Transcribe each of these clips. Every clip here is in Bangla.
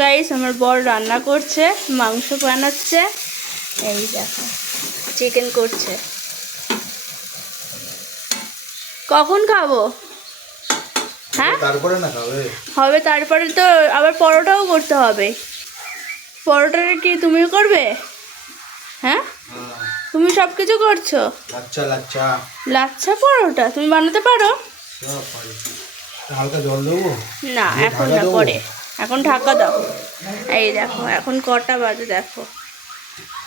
গাইস আমার বর রান্না করছে, মাংস বানাচ্ছে। এই দেখো চিকেন করছে। কখন খাবো? হ্যাঁ তারপরে না খাবে হবে, তারপরে তো আবার পরোটাও করতে হবে। পরোটাটা কি তুমিও করবে? হ্যাঁ তুমি সব কিছু করছো। লাচ্চা লাচ্চা লাচ্ছা পরোটা তুমি বানাতে পারো? সব পারি। হালকা জল দেবো না দিয়ে এখন ঢাকা না, দেবো? পরে। এখন ঢাকা দাও। এই দেখো এখন কটা বাজে দেখো,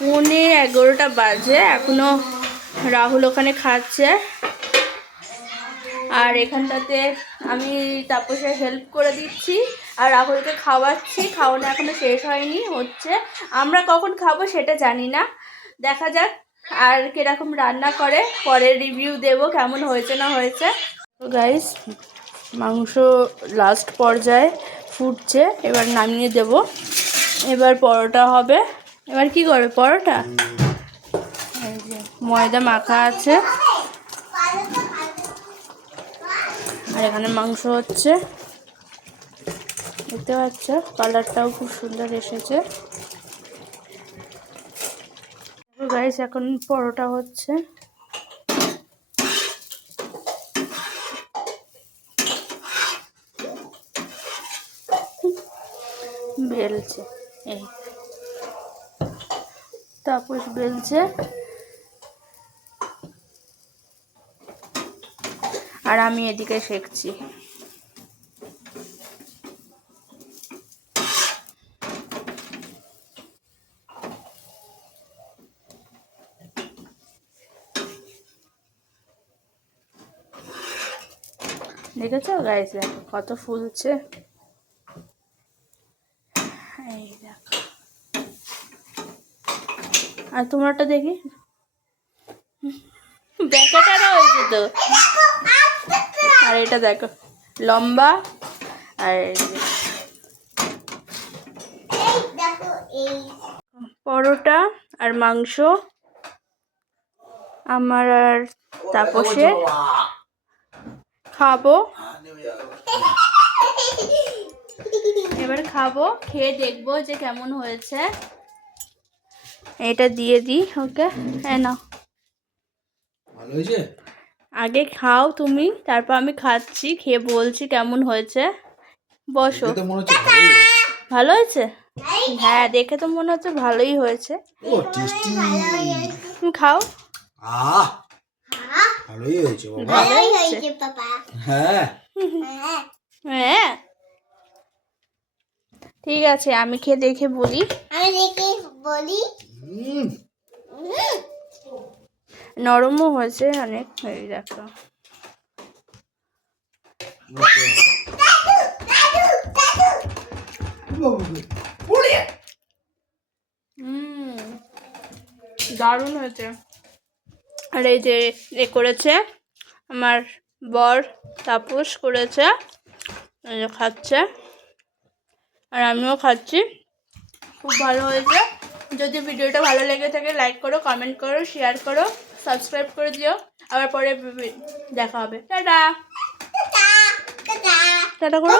11:30 বাজে। এখনো রাহুল ওখানে খাচ্ছে, আর এখানটাতে আমি তাপসে হেল্প করে দিচ্ছি আর রাহুলকে খাওয়াচ্ছি। খাওয়ানো এখনো শেষ হয়নি, হচ্ছে। আমরা কখন খাবো সেটা জানি না, দেখা যাক। আর কিরকম রান্না করে পরে রিভিউ দেব কেমন হয়েছে না হয়েছে। তো গাইস মাংস লাস্ট পর্যায়ে ফুটছে, এবার নামিয়ে দেব। এবার পরোটা হবে। এবার কি করবে পরোটা? এই যে ময়দা মাখা আছে, আর এখানে মাংস হচ্ছে, দেখতে পাচ্ছ কালারটাও খুব সুন্দর এসেছে। গাইস এখন পরোটা হচ্ছে। বেলছে, এই তাপস বেলছে, আর আমি এদিকে সেঁকছি। দেখেছো গাইস দেখো কত ফুলছে। এই দেখো, আর তোমারটা দেখি, ব্যাকাটা হয়েছে তো। আর এটা দেখো লম্বা, আর পরোটা আর মাংস আমার আর তাপসের। খাবো, এবার খাবো, খেয়ে দেখবো যে কেমন হয়েছে। এটা দিয়ে দিই ওকে। হ্যাঁ না, ভালো হয়েছে। আগে খাও তুমি, তারপর আমি খাচ্ছি, খেয়ে বলছি কেমন হয়েছে। বসো। দেখে তো মনে হচ্ছে ভালোই হয়েছে। ভালো হয়েছে? হ্যাঁ দেখে তো মনে হচ্ছে ভালোই হয়েছে। ও টেস্টি। তুমি খাও। আহ ভালোই হয়েছে বাবা। ভালোই হয়েছে হ্যাঁ হ্যাঁ, ঠিক আছে আমি খেয়ে দেখে বলি। হুম নরমও হয়েছে অনেক। এই দেখো দারুণ হয়েছে। আর এই যে এ করেছে আমার বর, তাপস করেছে, এই যে খাচ্ছে, আর আমিও খাচ্ছি। খুব ভালো হয়েছে। যদি ভিডিওটা ভালো লেগে থাকে লাইক করো, কমেন্ট করো, শেয়ার করো, সাবস্ক্রাইব করে দিও। আবার পরে দেখা হবে। টাটা টাটা করো।